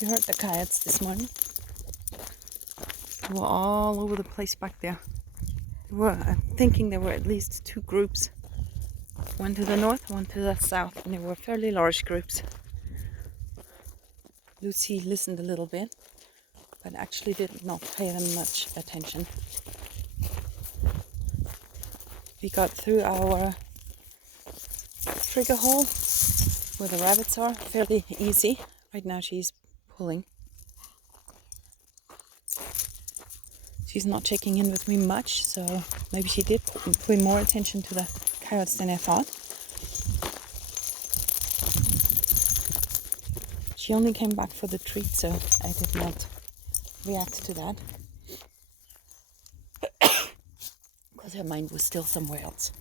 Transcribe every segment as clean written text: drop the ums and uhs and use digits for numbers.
You heard the coyotes this morning. They were all over the place back there. I'm thinking there were at least two groups. One to the north, one to the south, and they were fairly large groups. Lucy listened a little bit, but actually did not pay them much attention. We got through our trigger hole where the rabbits are fairly easy. Right now she's pulling. She's not checking in with me much, so maybe she did pay more attention to the coyotes than I thought. She only came back for the treat, so I did not react to that. Because her mind was still somewhere else.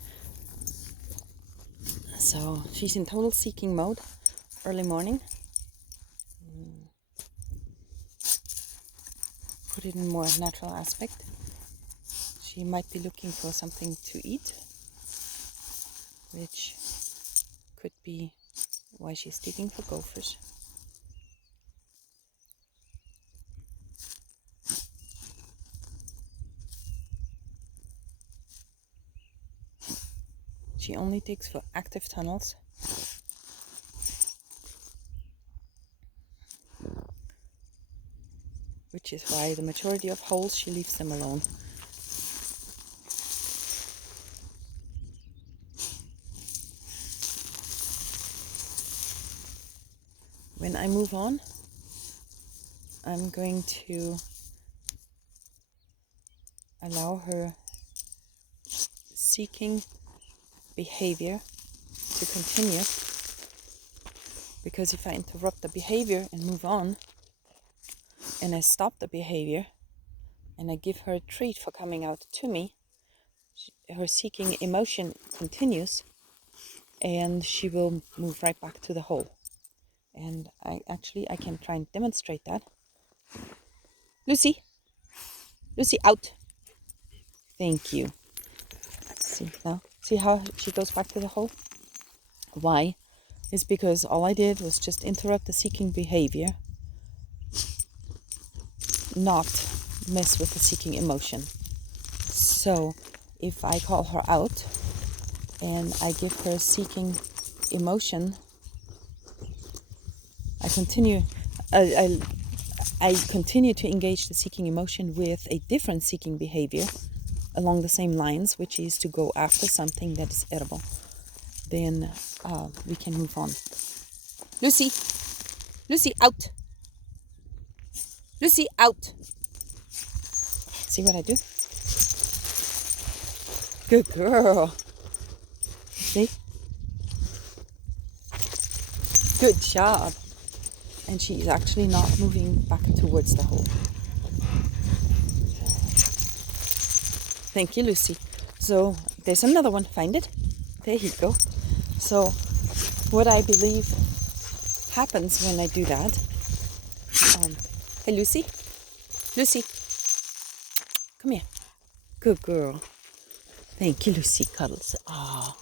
So she's in total seeking mode, early morning. Put it in more natural aspect. She might be looking for something to eat, which could be why she's digging for gophers. She only digs for active tunnels. Which is why the majority of holes she leaves them alone. When I move on, I'm going to allow her seeking behavior to continue, because if I interrupt the behavior and move on, and I stop the behavior and I give her a treat for coming out to me, her seeking emotion continues and she will move right back to the hole. And I can try and demonstrate that. Lucy, out. Thank you. See now, see how she goes back to the hole? Why? It's because all I did was just interrupt the seeking behavior, not mess with the seeking emotion. So if I call her out and I give her seeking emotion, I continue to engage the seeking emotion with a different seeking behavior along the same lines, which is to go after something that is edible. Then we can move on. Lucy, out. Lucy, out. See what I do? Good girl. See? Good job. And she's actually not moving back towards the hole. Thank you, Lucy. So there's another one. Find it. There you go. So what I believe happens when I do that. Hey, Lucy. Come here. Good girl. Thank you, Lucy. Cuddles. Ah.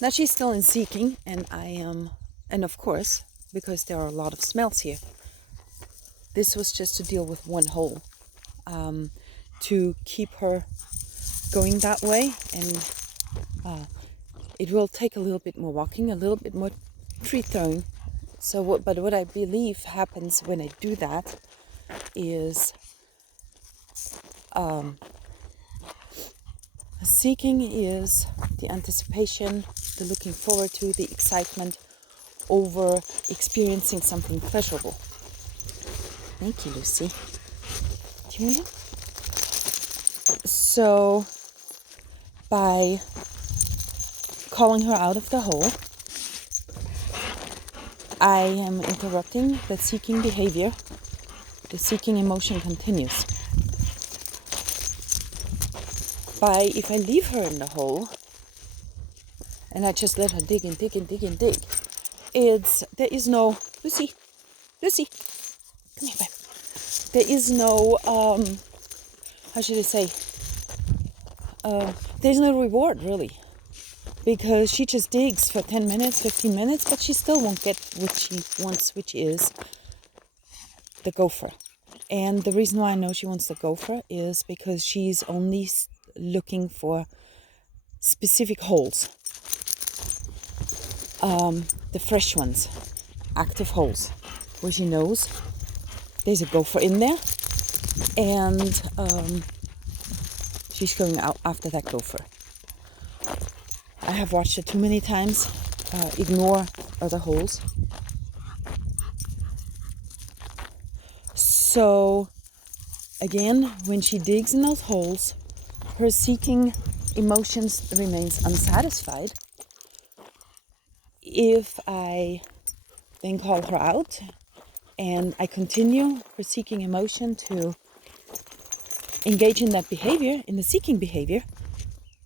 Now she's still in seeking, and I am, and of course, because there are a lot of smells here. This was just to deal with one hole, to keep her going that way, and it will take a little bit more walking, a little bit more tree throwing. So, what I believe happens when I do that is seeking is the anticipation, the looking forward to, the excitement over experiencing something pleasurable. Thank you, Lucy. Do you want it? So, by calling her out of the hole, I am interrupting the seeking behavior. The seeking emotion continues. If I leave her in the hole and I just let her dig and dig and dig and dig, there is no Lucy, come here, babe. There is no how should I say? There's no reward really, because she just digs for 10 minutes, 15 minutes, but she still won't get what she wants, which is the gopher. And the reason why I know she wants the gopher is because she's only looking for specific holes. The fresh ones, active holes, where she knows there's a gopher in there, and she's going out after that gopher. I have watched her too many times ignore other holes. So again, when she digs in those holes, her seeking emotions remains unsatisfied. If I then call her out and I continue her seeking emotion to engage in that behavior, in the seeking behavior,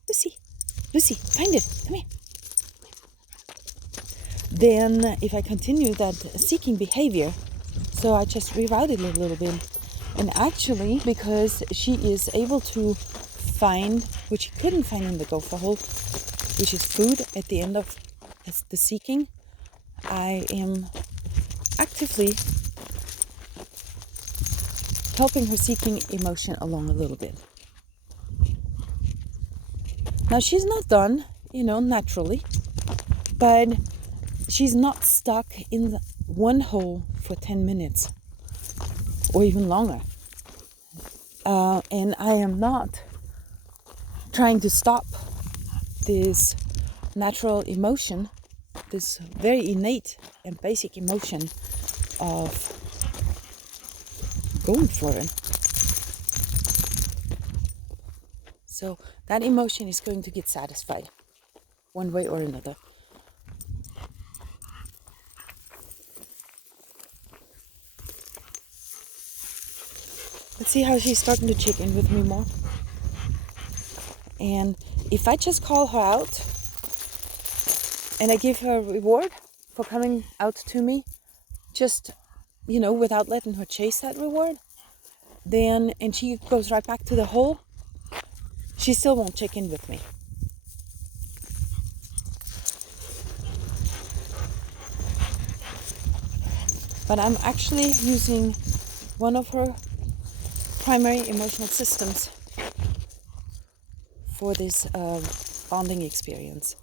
Lucy, find it, come here. Then if I continue that seeking behavior, so I just reroute it a little bit. And actually, because she is able to find, which she couldn't find in the gopher hole, which is food at the end of the seeking, I am actively helping her seeking emotion along a little bit. Now she's not done, naturally, but she's not stuck in one hole for 10 minutes or even longer. And I am not trying to stop this natural emotion, this very innate and basic emotion of going for it. So that emotion is going to get satisfied one way or another. Let's see how she's starting to check in with me more. And if I just call her out and I give her a reward for coming out to me, just, without letting her chase that reward, then, and she goes right back to the hole, she still won't check in with me. But I'm actually using one of her primary emotional systems for this bonding experience.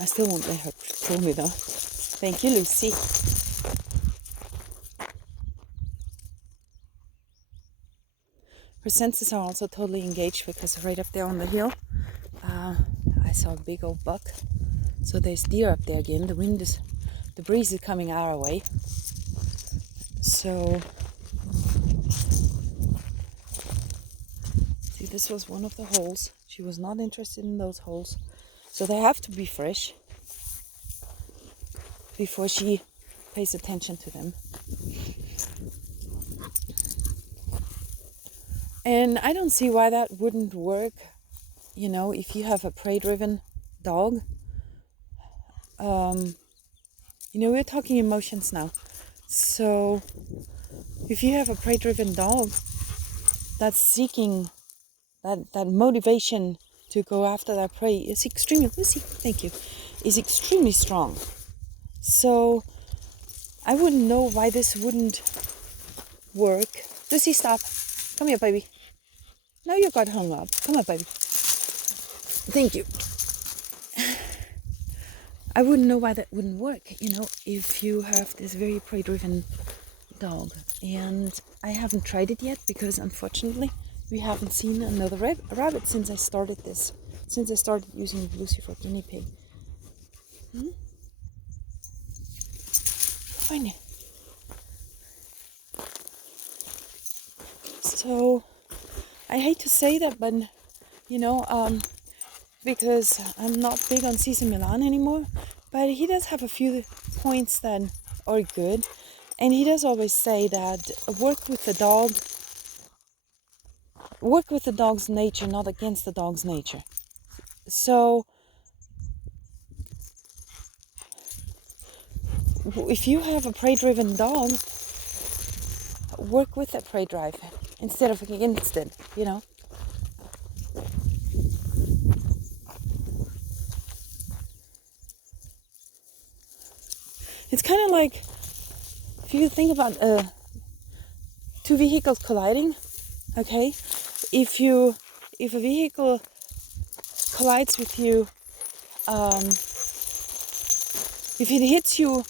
I still won't let her kill me though. Thank you, Lucy. Her senses are also totally engaged because right up there on the hill, I saw a big old buck. So there's deer up there again. The breeze is coming our way. So, see, this was one of the holes. She was not interested in those holes. So they have to be fresh before she pays attention to them. And I don't see why that wouldn't work, if you have a prey-driven dog. We're talking emotions now. So if you have a prey-driven dog that's seeking that motivation to go after that prey is extremely, Lucy, thank you, is extremely strong. So I wouldn't know why this wouldn't work. Lucy, stop. Come here, baby. Now you got hung up. Come on, baby. Thank you. I wouldn't know why that wouldn't work, if you have this very prey-driven dog. And I haven't tried it yet because, unfortunately, we haven't seen another rabbit since I started this. Since I started using Lucy for guinea pig. Find it. So, I hate to say that, but, because I'm not big on Cesar Milan anymore, but he does have a few points that are good. And he does always say that work with the dog's nature, not against the dog's nature. So if you have a prey-driven dog, work with that prey drive instead of against it, It's kind of like if you think about two vehicles colliding, okay, if a vehicle collides with you, if it hits you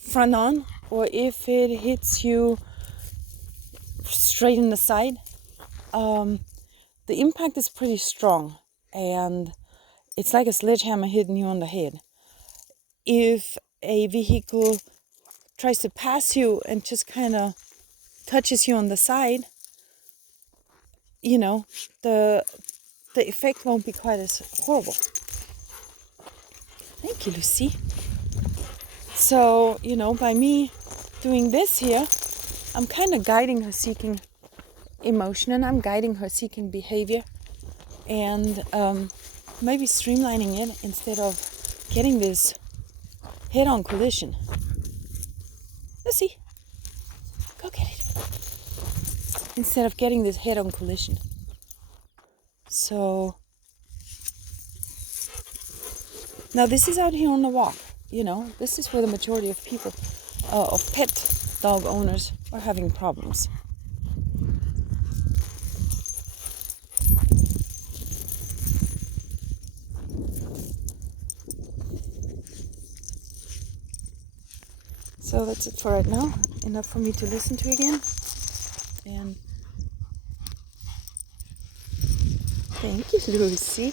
front on, or if it hits you straight in the side, the impact is pretty strong, and it's like a sledgehammer hitting you on the head. If a vehicle tries to pass you and just kind of touches you on the side, you know, the effect won't be quite as horrible. Thank you, Lucy. So, you know, by me doing this here, I'm kind of guiding her seeking emotion, and I'm guiding her seeking behavior, and maybe streamlining it instead of getting this head-on collision. Lucy, go get it. Instead of getting this head-on collision. So now this is out here on the walk. You know, this is where the majority of people, of pet dog owners, are having problems. So that's it for right now. Enough for me to listen to again. And thank you, Lucy.